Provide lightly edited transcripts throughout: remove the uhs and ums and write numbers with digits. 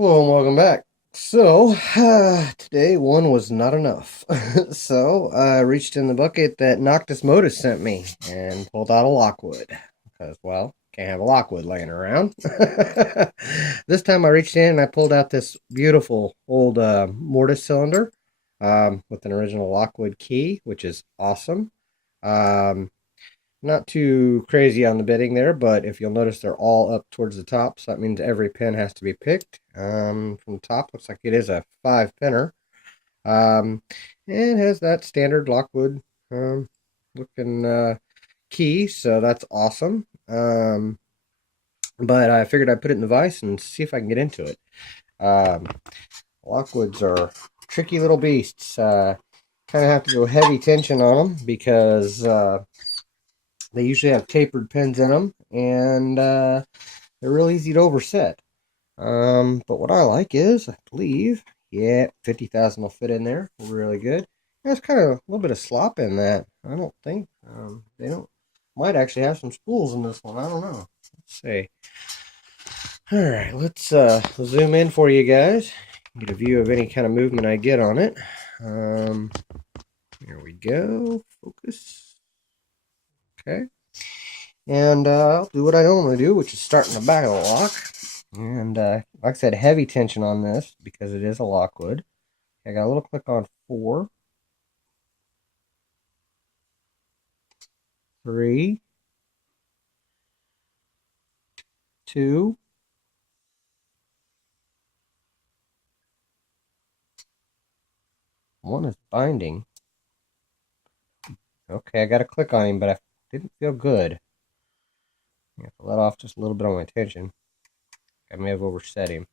Hello and welcome back. So, today one was not enough. So, I reached in the bucket that Noctis Motus sent me and pulled out a Lockwood. Because, well, can't have a Lockwood laying around. This time I reached in and I pulled out this beautiful old mortise cylinder with an original Lockwood key, which is awesome. Um, Not too crazy on the bitting there, but if you'll notice, they're all up towards the top, so that means every pin has to be picked. From the top, looks like it is a 5 pinner. Um, and has that standard Lockwood looking key, so that's awesome. But I figured I'd put it in the vise and see if I can get into it. Um, Lockwoods are tricky little beasts. Kind of have to go heavy tension on them because they usually have tapered pins in them, and they're real easy to overset. But what I like is, I believe, yeah, 50,000 will fit in there. Really good. There's kind of a little bit of slop in that. I don't think they don't. Might actually have some spools in this one. I don't know. Let's see. All right, let's zoom in for you guys. Get a view of any kind of movement I get on it. Um, Here we go. Focus. Okay. And I'll do what I normally do, which is start in the back of the lock. And like I said, heavy tension on this because it is a Lockwood. I got a little click on 4, 3, 2, 1 is binding. Okay, I got to click on him, but I didn't feel good. I have to let off just a little bit on my tension. I may have overset him.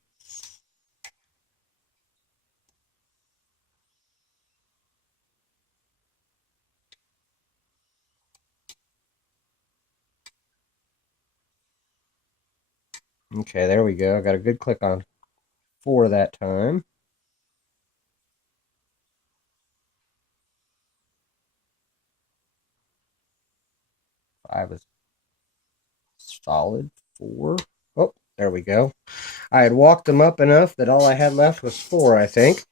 Okay, there we go. I got a good click on 4 that time. 5 is solid. 4. Oh, there we go. I had walked them up enough that all I had left was 4, I think.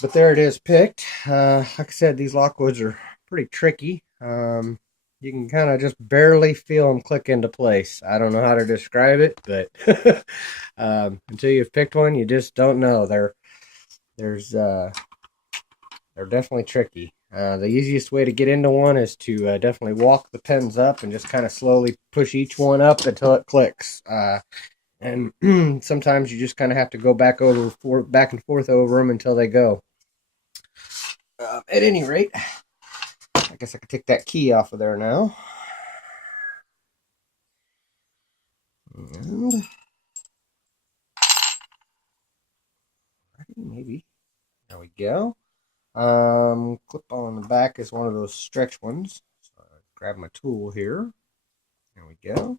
But there it is picked. Like I said, these Lockwoods are pretty tricky. You can kind of just barely feel them click into place. I don't know how to describe it, but until you've picked one, you just don't know. There's they're definitely tricky. The easiest way to get into one is to definitely walk the pins up and just kind of slowly push each one up until it clicks. And sometimes you just kind of have to go back back and forth over them until they go. At any rate, I guess I could take that key off of there now. And maybe there we go. Clip on the back is one of those stretch ones. So I grab my tool here. There we go. Worked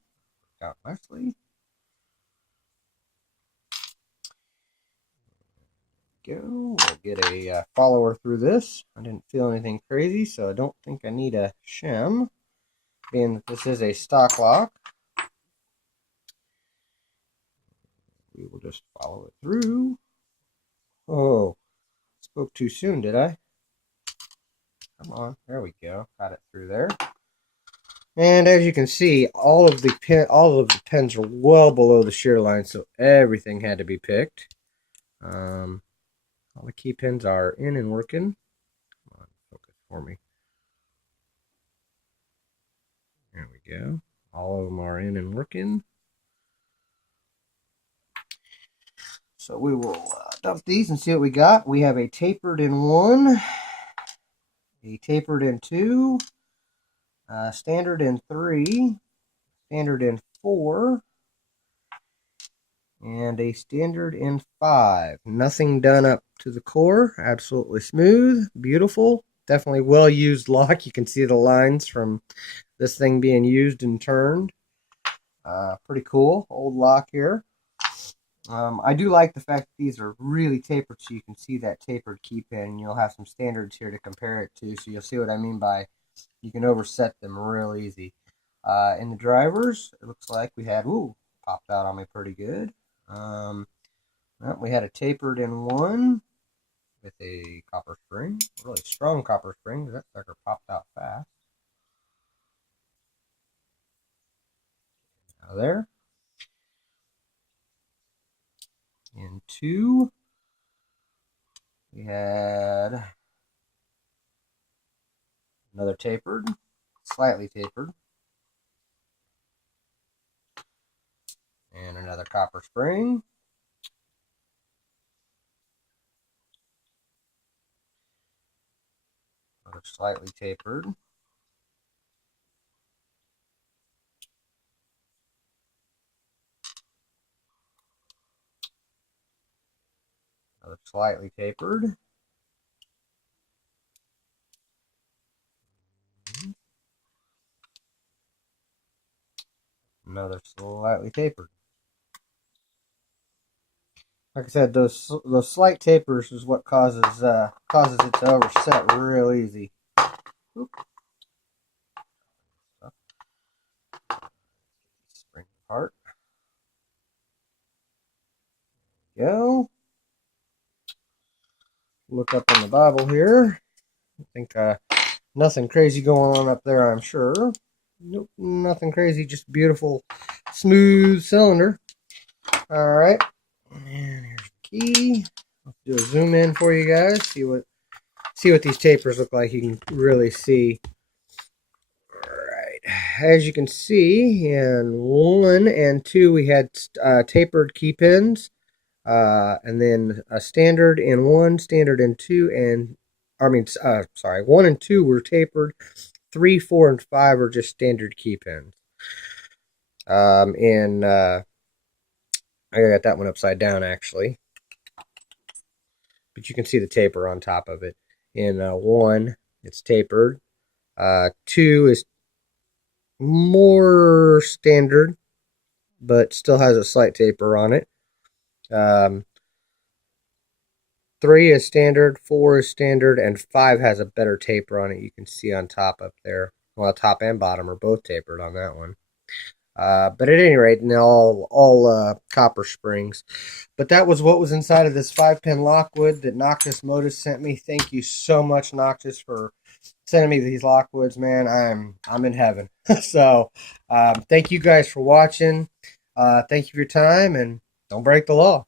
out nicely. Go. We'll get a follower through this. I didn't feel anything crazy, so I don't think I need a shim. Being that this is a stock lock, we will just follow it through. Oh, spoke too soon, did I? Come on, there we go. Got it through there. And as you can see, all of the pins are well below the shear line, so everything had to be picked. All the key pins are in and working. Come on, focus for me. There we go. All of them are in and working. So we will dump these and see what we got. We have a tapered in 1, a tapered in 2, standard in 3, standard in 4, and a standard in 5. Nothing done up to the core. Absolutely smooth, beautiful, definitely well used lock. You can see the lines from this thing being used and turned. Pretty cool old lock here. I do like the fact that these are really tapered, so you can see that tapered key pin. You'll have some standards here to compare it to, so you'll see what I mean by you can overset them real easy. In the drivers, it looks like we had, popped out on me pretty good. Well, we had a tapered in one with a copper spring, a really strong copper spring. That sucker popped out fast. Now there. In two, we had another tapered, slightly tapered, and another copper spring. Another slightly tapered. Another slightly tapered. Another slightly tapered. Like I said, those slight tapers is what causes it to overset real easy. Oop. Spring apart. Go. Look up in the Bible here. I think nothing crazy going on up there, I'm sure. Nope, nothing crazy, just beautiful, smooth cylinder. All right, and here's the key. I'll do a zoom in for you guys. See what these tapers look like. You can really see. All right, as you can see, in 1 and 2 we had tapered key pins, and then a standard in 1, standard in 2, and 1 and 2 were tapered. 3, 4, and 5 are just standard key pins. I got that one upside down actually, but you can see the taper on top of it. In 1, it's tapered. 2 is more standard, but still has a slight taper on it. 3 is standard, 4 is standard, and 5 has a better taper on it. You can see on top up there. Well, top and bottom are both tapered on that one. But at any rate, all copper springs. But that was what was inside of this 5-pin Lockwood that Noctis Motus sent me. Thank you so much, Noctis, for sending me these Lockwoods, man. I'm in heaven. So thank you guys for watching. Thank you for your time, and don't break the law.